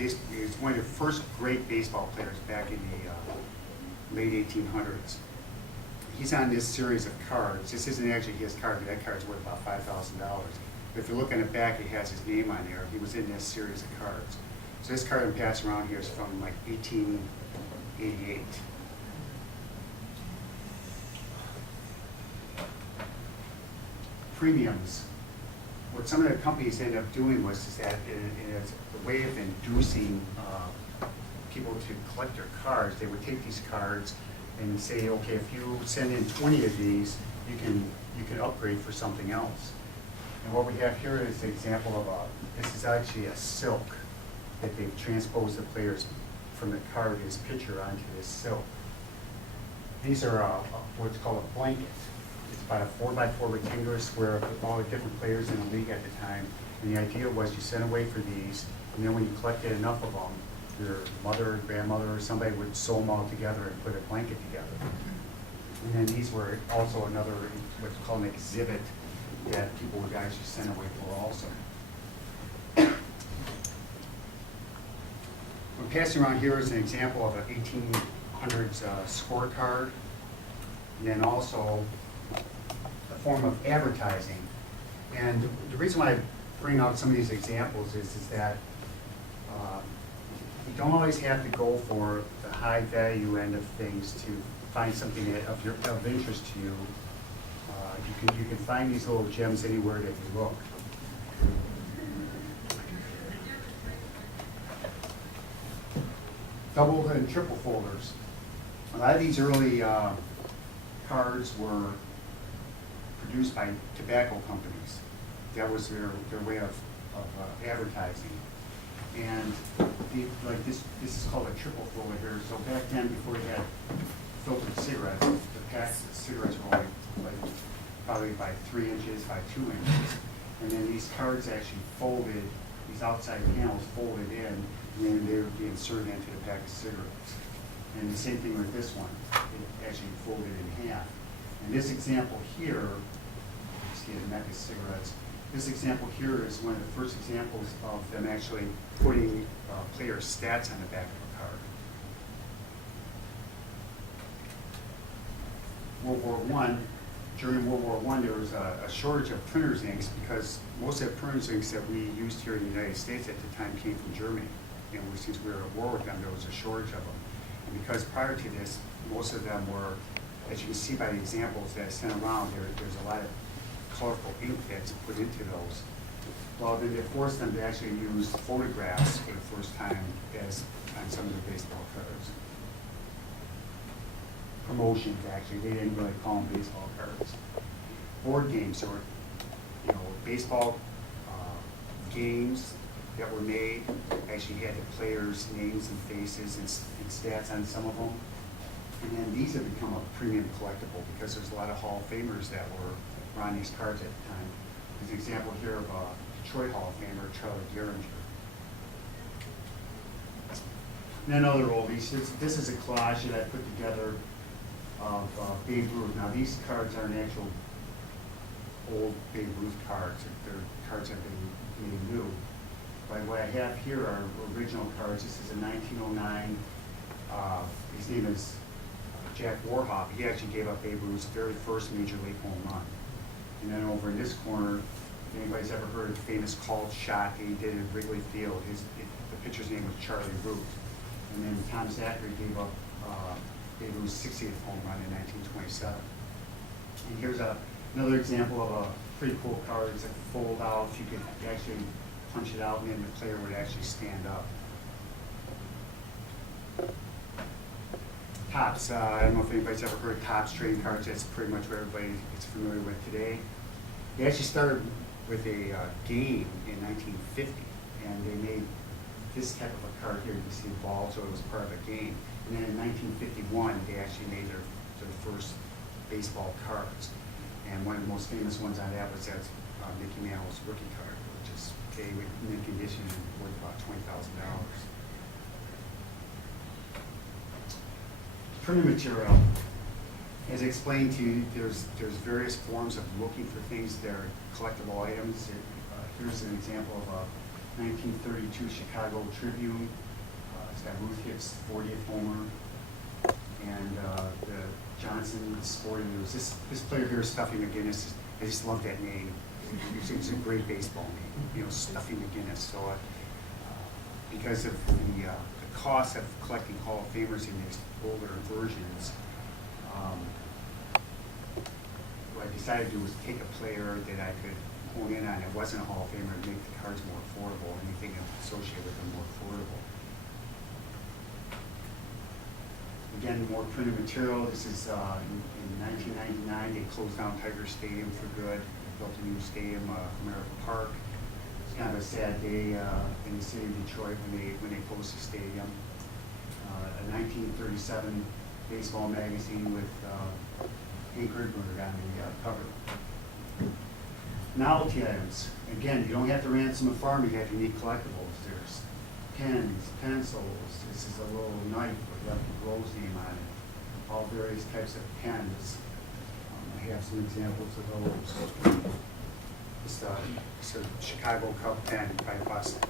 he was one of the first great baseball players back in the late 1800s. He's on this series of cards. This isn't actually his card, but that card's worth about $5,000. But if you look on the back, it has his name on there. He was in this series of cards. So this card I'm passing around here is from like 1888. Premiums. What some of the companies ended up doing was is that as a way of inducing people to collect their cards, they would take these cards and say, okay, if you send in 20 of these, you can upgrade for something else. And what we have here is an example of this is actually a silk that they've transposed the players from the card, his picture, onto this silk. These are what's called a blanket. It's about a 4x4 rectangular square with all the different players in the league at the time. And the idea was you sent away for these, and then when you collected enough of them, your mother, grandmother, or somebody would sew them all together and put a blanket together. And then these were also another, what's called an exhibit that people would actually send away for also. What I'm passing around here is an example of an 1800s scorecard, and then also a form of advertising. And the reason why I bring out some of these examples is that you don't always have to go for the high value end of things to find something of interest to you. You can find these little gems anywhere that you look. Double and triple folders. A lot of these early cards were produced by tobacco companies. That was their way of advertising. And like this is called a triple folder here. So back then, before you had filtered cigarettes, the packs of cigarettes were only probably by 3 inches by 2 inches. And then these cards actually folded, these outside panels folded in, and then they would be inserted into the pack of cigarettes. And the same thing with this one. It actually folded in half. And this example here, you see the Mecca cigarettes. This example here is one of the first examples of them actually putting player stats on the back of a card. World War I, during World War I, there was a shortage of printer's inks because most of the printer's inks that we used here in the United States at the time came from Germany. And since we were at war with them, there was a shortage of them. And because prior to this, most of them were, as you can see by the examples that I sent around, there's a lot of colorful ink that's put into those. Well, then they forced them to actually use photographs for the first time as on some of the baseball cards. Promotions, actually, they didn't really call them baseball cards. Board games, or baseball games that were made actually had the players' names and faces and stats on some of them. And then these have become a premium collectible because there's a lot of Hall of Famers that were on these cards at the time. There's an example here of a Detroit Hall of Famer, Charlie Gehringer. And then other oldies. This is a collage that I put together of Babe Ruth. Now these cards aren't actual old Babe Ruth cards. They're cards that have been made new. But what I have here are original cards. This is a 1909. His name is Jack Warhop. He actually gave up Babe Ruth's very first major league home run. And then over in this corner, if anybody's ever heard of the famous called shot he did at Wrigley Field, the pitcher's name was Charlie Root. And then Tom Zachary gave up Babe Ruth's 60th home run in 1927. And here's another example of a pretty cool card. It's a fold out. You could actually punch it out, and then the player would actually stand up. Topps. I don't know if anybody's ever heard of Topps trading cards. That's pretty much what everybody is familiar with today. They actually started with a game in 1950, and they made this type of a card here. You can see a ball, so it was part of a game. And then in 1951, they actually made their first baseball cards. And one of the most famous ones on that was that Mickey Mantle's rookie card, which is with mint condition and worth about $20,000. Printed material. As I explained to you, there's various forms of looking for things that are collectible items. Here's an example of a 1932 Chicago Tribune. It's got Ruth Hicks' 40th homer. And the Johnson Sporting News. This player here, Stuffy McGinnis, I just love that name. It's a great baseball name, you know, Stuffy McGinnis. So because of the cost of collecting Hall of Famers in these older versions, what I decided to do was take a player that I could hone in on that wasn't a Hall of Famer and make the cards more affordable, anything associated with them more affordable. Again, more printed material. This is in 1999, they closed down Tiger Stadium for good, built a new stadium, Comerica Park. It's kind of a sad day in the city of Detroit when they closed the stadium. A 1937 baseball magazine with Hank Erdberg on the cover. Novelty items. Again, you don't have to ransom a farm, you have unique collectibles. There's pens, pencils. This is a little knife with Lefty Grove's name on it. All various types of pens. I have some examples of those. It's a Chicago Cub pen. Probably cost,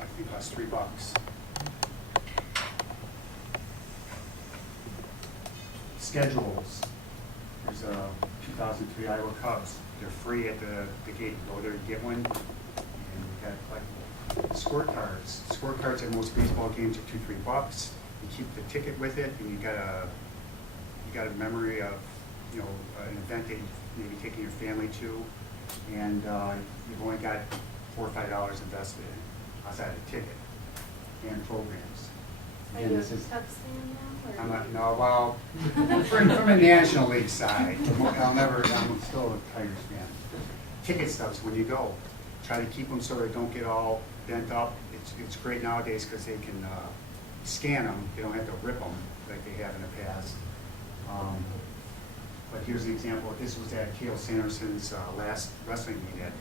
I think, cost $3. Schedules. There's a 2003 Iowa Cubs. They're free at the gate. Go there and get one, and you got collectible. Scorecards. Scorecards at most baseball games are $2-3. You keep the ticket with it, and you got a memory of, you know, an event that you maybe taking your family to, and you've only got $4 or $5 invested in outside of the ticket and programs. Are Again, you a this is. Cubs fan now? Or I'm not, no, well, from a National League side, I'm still a Tigers fan. Ticket stubs, when you go, try to keep them so they don't get all bent up. It's great nowadays because they can scan them. They don't have to rip them like they have in the past. But here's an example. This was at Cale Sanderson's last wrestling meet at